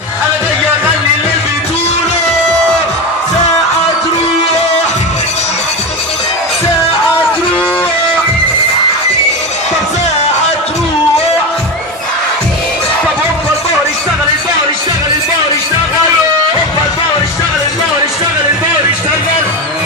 انا جاي اغني اللي بتقوله ساعة تروح ساعة تروح طب ساعة تروح طب هوبا الباور اشتغل الباور اشتغل الباور اشتغل هوبا الباور اشتغل الباور اشتغل الباور اشتغل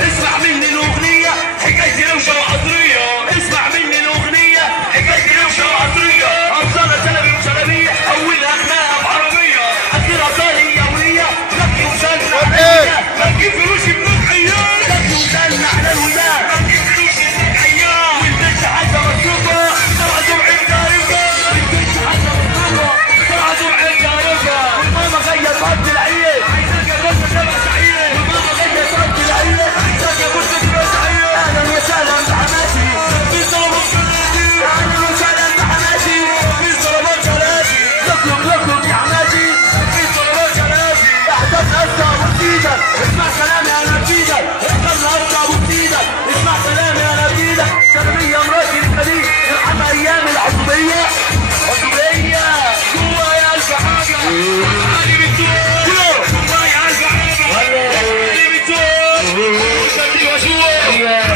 اسمع مني الاغنية حكايتي روشة وعصرية اسمع مني الاغنية حكايتي روشة وعصرية افضل سلبي وشلبية اولها خناقة بعربية اخرها طاري يومية لكي وسلنا عليا لكي فلوسي بنضحيات لكي وسلنا على الوداد لكي فلوسي بنضحيات والبنت حاجة مطلوبة طلع دمعي كارثة والبنت حاجة مطلوبة طلع دمعي كارثة والماما جاية تقضي العيد عايزاك يا بنت تبقى سعيد والماما جاية تقضي العيد عايزاك يا بنت تبقى سعيد اهلا وسهلا بحماتي في طلبات كلاتي اهلا وسهلا بحماتي في طلبات كلاتي لكم يا حماتي في طلبات كلاتي احداث قصة ابو سيدك اسمع كلامي انا بفيدك احضر قصة ابو سيدك اسمع كلامي انا بفيدك شربية مراتي الخليج ارحم ايام العصبية عصبية جوايا الف حاجة علي بتدور جوايا الف حاجة علي بتدور شدي واشوف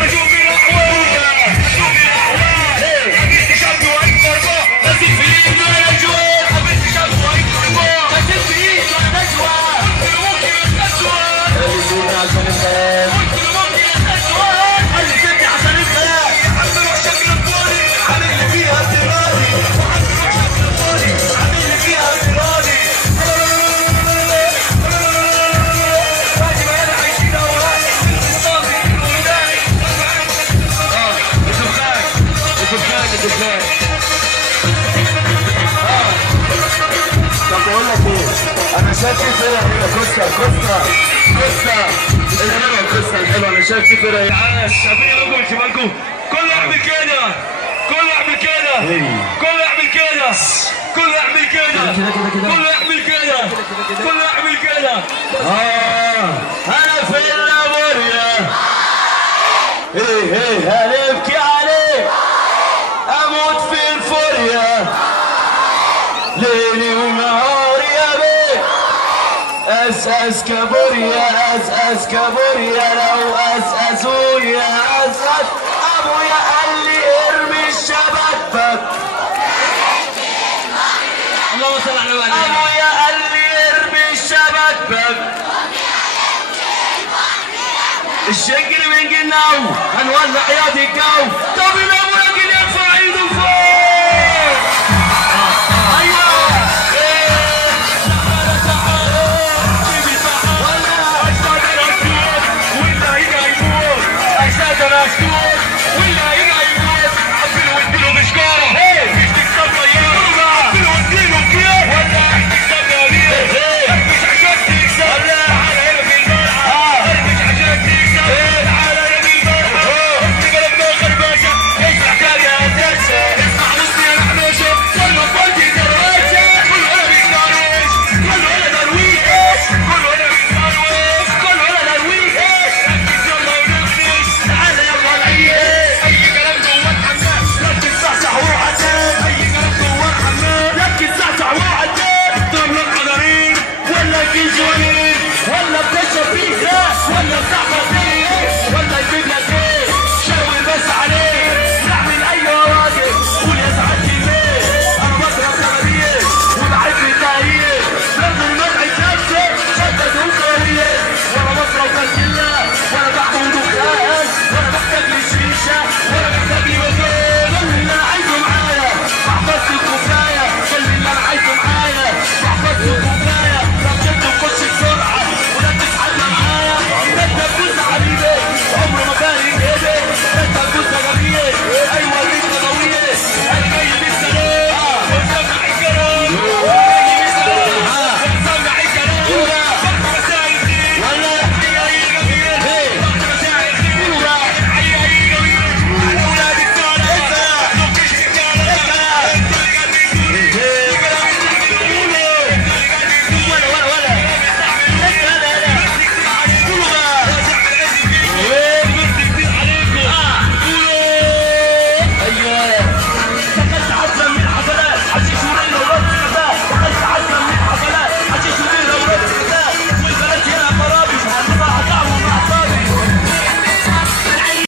اشوف الاحوال اشوف الاحوال حبيت شاب وعيد ضربة نسيت في ايد ولا جوال حبيت شاب وعيد ضربة نسيت في ايد ولا نجوى قلت له ممكن الاسود قلت له ممكن الاسود قال لي سيبني عشان الخيال عم روح شكل الطولي عامل لي فيها افتراضي وعم روح شكل الطولي عامل لي فيها افتراضي بعد ما انا عايشين اوراقي المطاطي الولادي الدخان طب بقول لك ايه انا شايف في فرقه هنا كوستا الكوستا الحلوه انا شايف في فرقه عاش شايفين لكم شمالكم كله يعمل كده كله يعمل كده كله يعمل كده كله يعمل كده كله يعمل كده كله يعمل كده انا في اللابوريا ايه هنبكي عليه اموت في الفوريا ليلي ونهاري يا بيه اساس كابوريا اساس كابوريا لو اساسويا اساس ابويا قال لي ارمي الشبكة اللهم صل على النبي ابويا قال لي ارمي الشبكة الشجر من جناو هنولع يا دي الجو طب